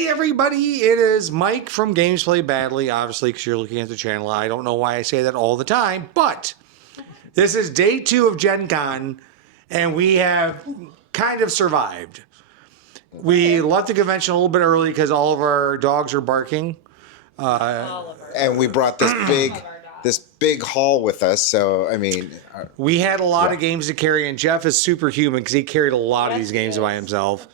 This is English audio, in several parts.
Hey everybody, it is Mike from Games Play Badly, obviously because you're looking at the channel. I don't know why I say that all the time, but this is day 2 of Gen Con, and we have kind of survived. We left the convention a little bit early because all of our dogs are barking. And we brought this big haul with us, so I mean, we had a lot of games to carry, and Jeff is superhuman because he carried a lot of these games by himself.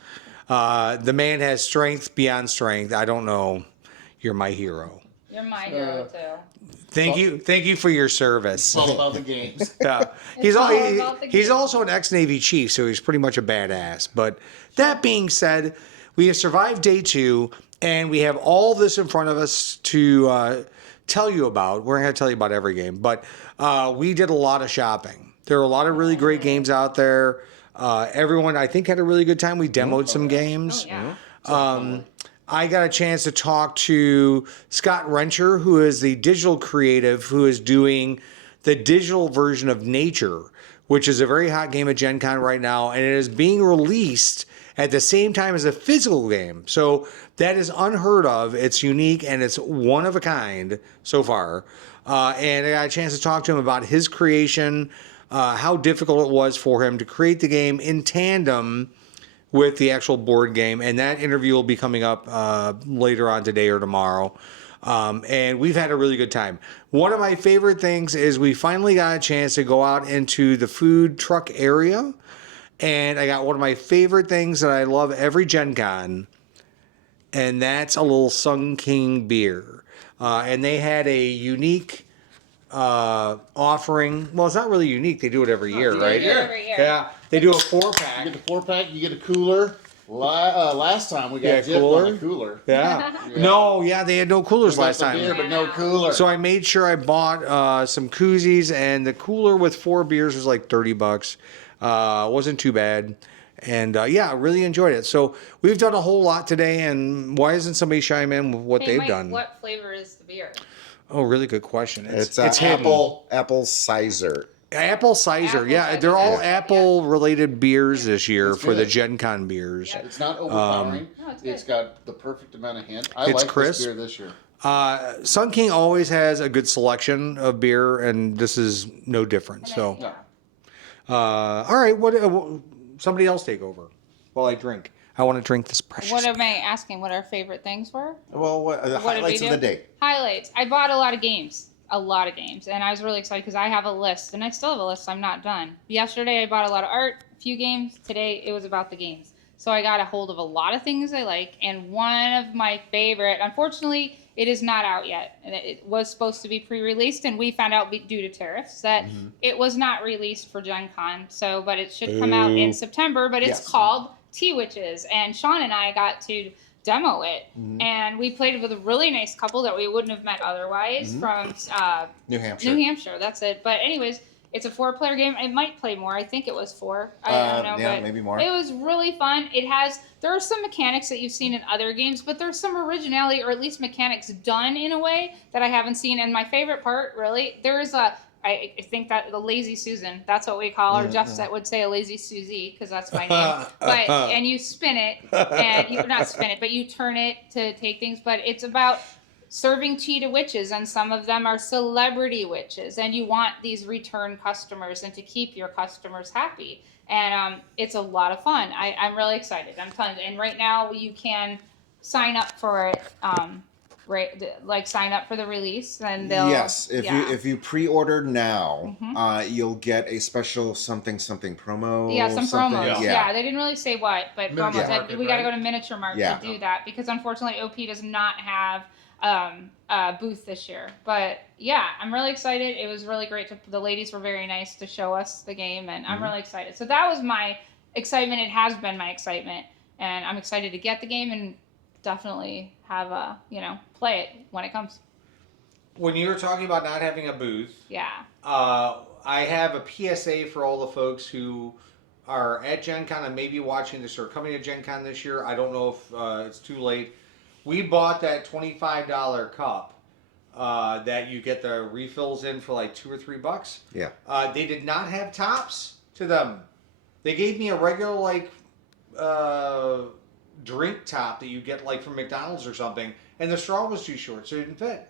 The man has strength beyond strength. I don't know. You're my hero. You're my hero too. Thank you for your service. It's all about the games. Yeah. He's also an ex-Navy chief, so he's pretty much a badass. But that being said, we have survived day 2, and we have all this in front of us to tell you about. We're not going to tell you about every game, but we did a lot of shopping. There are a lot of really great games out there. Everyone, I think, had a really good time. We demoed some games. Oh, yeah. I got a chance to talk to Scott Rencher, who is the digital creative who is doing the digital version of Nature, which is a very hot game at Gen Con right now, and it is being released at the same time as a physical game. So that is unheard of. It's unique, and it's one of a kind so far. And I got a chance to talk to him about his creation, how difficult it was for him to create the game in tandem with the actual board game, and that interview will be coming up later on today or tomorrow. And we've had a really good time. One of my favorite things is we finally got a chance to go out into the food truck area, and I got one of my favorite things that I love every Gen Con, and that's a little Sun King beer. And they had a unique offering. Well, it's not really unique. They do it every year, right? Every year. Yeah. They do a 4-pack. You get the 4-pack, you get a cooler. Last time we got Jeff on the cooler. Yeah. No, they had no coolers last time. Beer, but no cooler. So I made sure I bought some koozies, and the cooler with 4 beers was like $30. Wasn't too bad. And I really enjoyed it. So we've done a whole lot today, and why isn't somebody chime in with what they've Mike, done? What flavor is the beer? Oh, really good question. it's hidden. apple cider. Apple cider, Cider, they're all yeah. Apple-related beers this year It's for the good. Gen Con beers. Yeah. It's not overpowering. No, it's It's good. got the perfect amount of hint. I It's like crisp. this beer this year. Sun King always has a good selection of beer, and this is no different. So, Yeah. all right, what? Somebody else take over while I drink. I want to drink this precious. What am I asking? What our favorite things were? Well, the What did we highlights of do? the day. Highlights. I bought a lot of games. And I was really excited because I have a list, and I still have a list. I'm not done. Yesterday I bought a lot of art, a few games. Today it was about the games. So I got a hold of a lot of things I like, and one of my favorite, unfortunately, it is not out yet. And it was supposed to be pre-released, and we found out due to tariffs that it was not released for Gen Con. So, but it should come out in September. But it's called Tea Witches, and Sean and I got to demo it, and we played with a really nice couple that we wouldn't have met otherwise from New Hampshire. New Hampshire. That's it. But anyways, it's a 4-player game. It might play more. I think it was 4. I don't know. Yeah, but maybe more. It was really fun. There are some mechanics that you've seen in other games, but there's some originality, or at least mechanics done in a way that I haven't seen. And my favorite part, really, I think that the Lazy Susan, that's what we call her. Jeff would say a Lazy Susie because that's my name. And you spin it, and you not spin it, but you turn it to take things. But it's about serving tea to witches, and some of them are celebrity witches, and you want these return customers and to keep your customers happy. And it's a lot of fun. I'm really excited. I'm telling you. And right now you can sign up for it. Sign up for the release, and they'll. Yes, if you pre-order now, you'll get a special something promo. Yeah, some something. promos. Yeah, they didn't really say what, but Miniature promos. Market, We got to right? go to Miniature Market Yeah. to do that because unfortunately OP does not have a booth this year. But yeah, I'm really excited. It was really great. The ladies were very nice to show us the game, and I'm really excited. So that was my excitement. It has been my excitement, and I'm excited to get the game and definitely have play it when it comes. When you were talking about not having a booth, Yeah. I have a PSA for all the folks who are at Gen Con and maybe watching this or coming to Gen Con this year. I don't know if it's too late. We bought that $25 cup that you get the refills in for like $2 or $3. Yeah. They did not have tops to them. They gave me a regular drink top that you get like from McDonald's or something, and the straw was too short, so it didn't fit.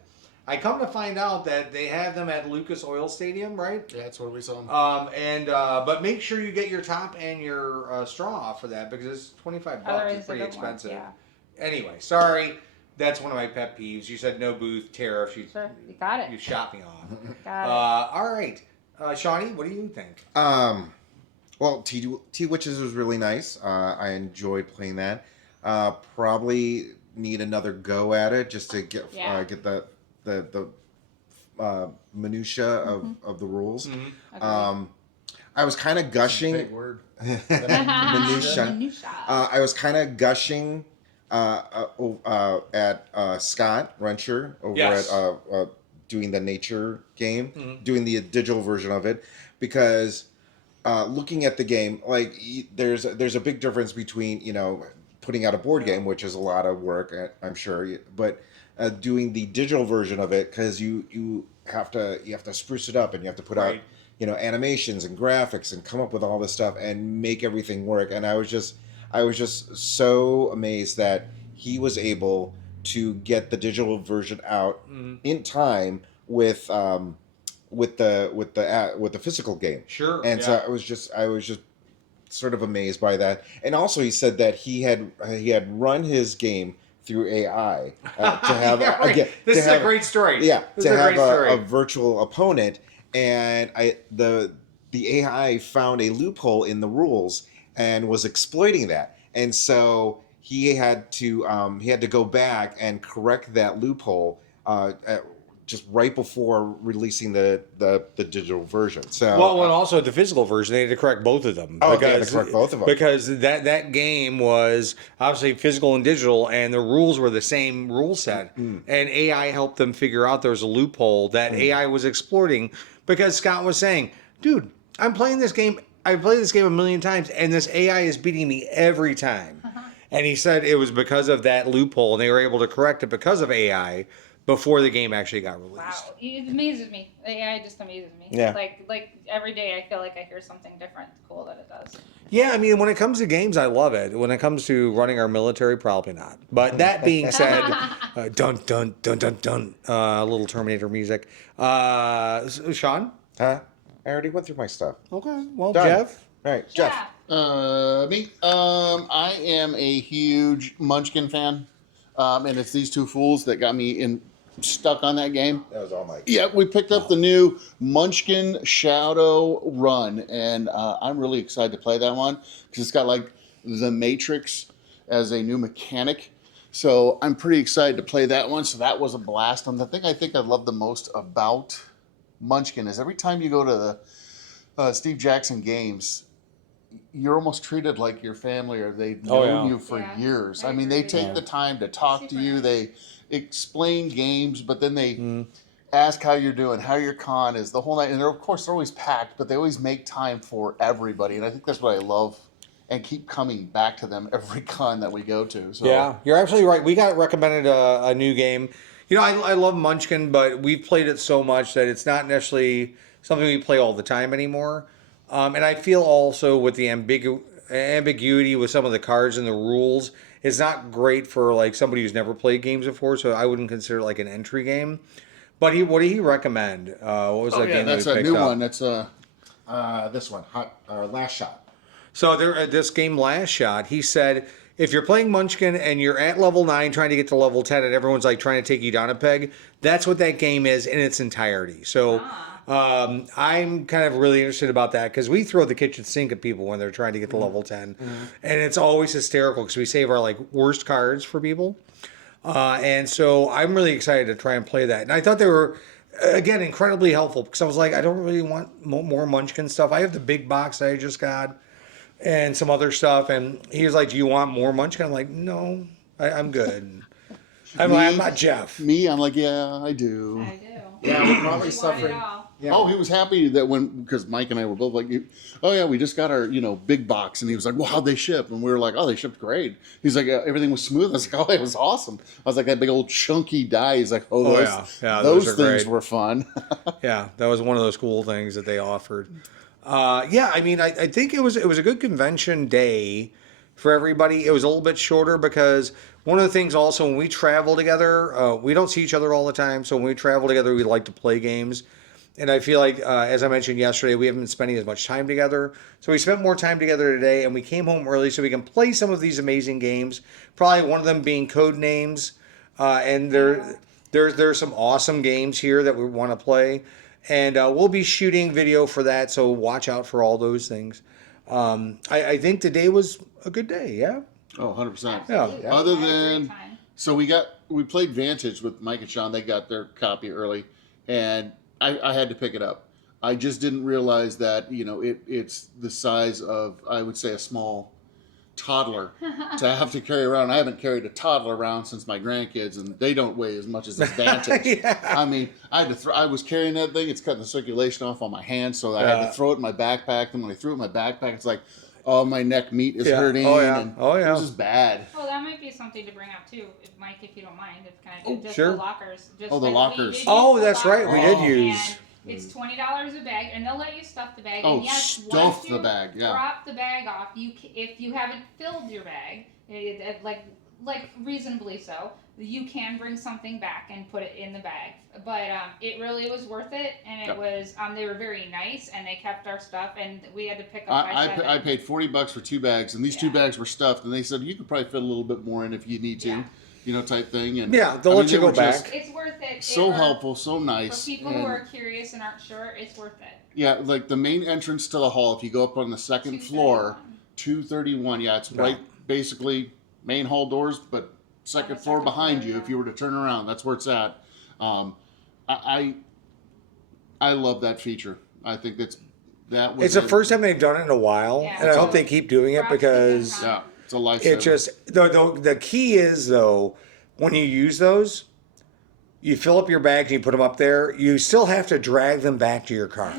I come to find out that they have them at Lucas Oil Stadium, right? Yeah, that's where we saw them. But make sure you get your top and your straw off for that because it's $25. Otherwise It's pretty they don't want- expensive. yeah. Anyway, sorry. That's one of my pet peeves. You said no booth tariffs. You got it. You shot me off. Got it. All right, Shawnee, what do you think? Well, T Witches was really nice. I enjoyed playing that. Probably need another go at it just to get the minutia of the rules. I was kind of gushing. Big word. Minutia. I was kind of gushing at Scott Rencher over at doing the nature game, doing the digital version of it, because looking at the game, like there's a big difference between putting out a board game, which is a lot of work, I'm sure, but doing the digital version of it, because you have to spruce it up and you have to put out animations and graphics and come up with all this stuff and make everything work. And I was just so amazed that he was able to get the digital version out in time with the physical game. Sure. And so I was just sort of amazed by that. And also he said that he had run his game through AI to have This is a great story. Yeah, this to is have a a virtual opponent, and the AI found a loophole in the rules and was exploiting that, and so he had to go back and correct that loophole just right before releasing the digital version. So and also the physical version, they had to correct both of them. They had to correct both of them because that game was obviously physical and digital, and the rules were the same rule set. And AI helped them figure out there was a loophole that AI was exploiting, because Scott was saying, "Dude, I'm playing this game. I played this game a million times, and this AI is beating me every time." And he said it was because of that loophole, and they were able to correct it because of AI. Before the game actually got released. Wow, it amazes me. AI just amazes me. Yeah. Like every day, I feel like I hear something different, cool that it does. Yeah, I mean, when it comes to games, I love it. When it comes to running our military, probably not. But that being said, dun dun dun dun dun, a little Terminator music. Sean? Huh? I already went through my stuff. Okay. Well, Done. Jeff? All right, Jeff. Me. I am a huge Munchkin fan, and it's these two fools that got me stuck on that game. That was all my. Yeah, we picked up the new Munchkin Shadow Run, and I'm really excited to play that one because it's got like the Matrix as a new mechanic. So I'm pretty excited to play that one. So that was a blast. And the thing I think I love the most about Munchkin is every time you go to the Steve Jackson games, you're almost treated like your family, or they've known you for years. I mean, they take the time to talk to you. They explain games, but then they ask how you're doing, how your con is, the whole night. And they're, of course, they're always packed, but they always make time for everybody. And I think that's what I love, and keep coming back to them every con that we go to. So yeah, you're absolutely right. We got recommended a new game. I love Munchkin, but we've played it so much that it's not necessarily something we play all the time anymore. And I feel also with the ambiguity with some of the cards and the rules, it's not great for like somebody who's never played games before. So I wouldn't consider it like an entry game. But what did he recommend? What was that game? That's that we a picked new up? one. That's This one, Last Shot. So this game, Last Shot, he said, if you're playing Munchkin and you're at level 9 trying to get to level 10 and everyone's like trying to take you down a peg, that's what that game is in its entirety. So I'm kind of really interested about that because we throw the kitchen sink at people when they're trying to get to level 10. And it's always hysterical because we save our like worst cards for people. And so I'm really excited to try and play that. And I thought they were, again, incredibly helpful because I was like, I don't really want more Munchkin stuff. I have the big box that I just got and some other stuff. And he was like, do you want more Munchkin? I'm like, no, I'm good. I'm not Jeff. I'm like, yeah, I do. I do. Yeah, we're probably You want it suffering. all. Yeah. Oh, he was happy that because Mike and I were both like, oh yeah, we just got our, big box. And he was like, well, how'd they ship? And we were like, oh, they shipped great. He's like, everything was smooth. I was like, oh, it was awesome. I was like, that big old chunky die. He's like, those things great. were fun. Yeah, that was one of those cool things that they offered. I mean, I think it was a good convention day for everybody. It was a little bit shorter because one of the things also when we travel together, we don't see each other all the time. So when we travel together, we like to play games. And I feel like, as I mentioned yesterday, we haven't been spending as much time together. So we spent more time together today, and we came home early so we can play some of these amazing games. Probably one of them being Code Names. And there's some awesome games here that we want to play. And we'll be shooting video for that, so watch out for all those things. I think today was a good day, yeah? Oh, 100%. Absolutely. Other I had a great than, time. so we played Vantage with Mike and Sean. They got their copy early, and I had to pick it up. I just didn't realize that, it's the size of, I would say, a small toddler to have to carry around. I haven't carried a toddler around since my grandkids, and they don't weigh as much as this Vantage. Yeah. I mean, I was carrying that thing. It's cutting the circulation off on my hands, so I had to throw it in my backpack. And when I threw it in my backpack, it's like, oh, my neck meat is hurting. Oh, yeah. And Oh, yeah. It was just bad. Well, that might be something to bring up too, Mike, if you don't mind. If kind of just sure. the lockers. Just Oh, the like, lockers. we did Oh, use the that's right. We lockers, did use. And it's $20 a bag, and they'll let you stuff the bag. Oh, and yes, stuff once the you bag, yeah. drop the bag off, if you haven't filled your bag, like reasonably so, you can bring something back and put it in the bag. But it really was worth it, and it was they were very nice, and they kept our stuff, and we had to pick up by 7. I paid $40 for 2 bags, and these 2 bags were stuffed, and they said you could probably fit a little bit more in if you need to, type thing. And Yeah, they'll let you go back. It's worth it. So helpful, so nice. For people who are curious and aren't sure, it's worth it. Yeah, like the main entrance to the hall, if you go up on the second floor, 231. Yeah, it's right, basically main hall doors, but second floor behind you. If you were to turn around, that's where it's at. I love that feature. I think that was. It's the first time they've done it in a while, and I hope they keep doing it because it's a lifesaver. it just the key is though when you use those, you fill up your bags and you put them up there. You still have to drag them back to your car.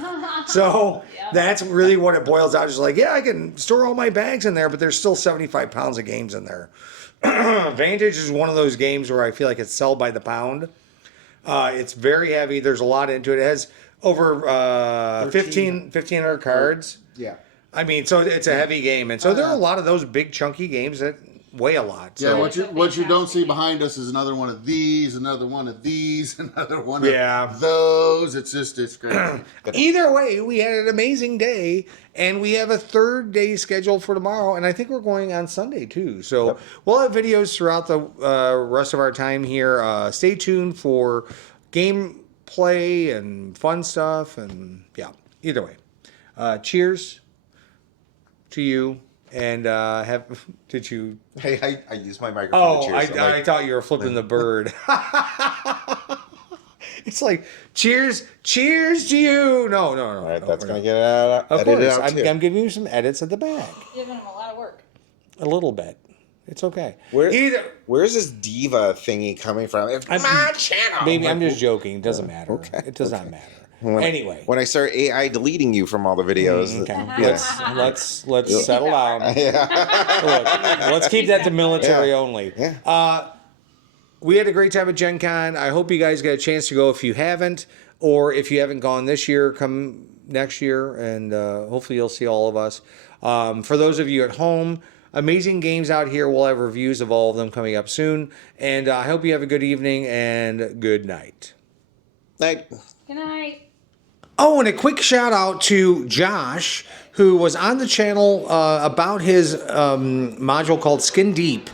So that's really what it boils down to. Just like, I can store all my bags in there, but there's still 75 pounds of games in there. Vantage is one of those games where I feel like it's sold by the pound. It's very heavy. There's a lot into it. It has over 1,500 cards. Yeah. I mean, so it's a heavy game. And so there are a lot of those big chunky games that weigh a lot. So. Yeah, what you don't see behind us is another one of these, another one of these, another one of those. It's great. Either way, we had an amazing day, and we have a third day scheduled for tomorrow, and I think we're going on Sunday too. So we'll have videos throughout the rest of our time here. Stay tuned for gameplay and fun stuff, and either way. Cheers to you. And did you? Hey, I used my microphone to cheers. I thought you were flipping the bird. It's like cheers to you. No. All right, that's gonna get out. Of course, I'm giving you some edits at the back. Giving them a lot of work. A little bit. It's okay. Where's this diva thingy coming from? It's my channel. Baby, I'm just joking. It doesn't matter. Okay. It does not matter. Anyway, when I start AI deleting you from all the videos, let's settle down. Look, let's keep that to military only. Yeah. We had a great time at Gen Con. I hope you guys get a chance to go if you haven't, or if you haven't gone this year, come next year, and hopefully you'll see all of us. For those of you at home, amazing games out here. We'll have reviews of all of them coming up soon, and I hope you have a good evening and good night. Night. Good night. Oh, and a quick shout out to Josh, who was on the channel about his module called Skin Deep.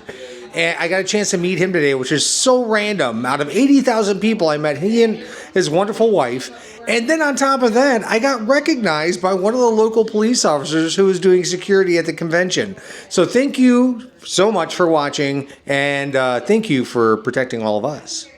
And I got a chance to meet him today, which is so random. Out of 80,000 people, I met he and his wonderful wife. And then on top of that, I got recognized by one of the local police officers who was doing security at the convention. So thank you so much for watching, and thank you for protecting all of us.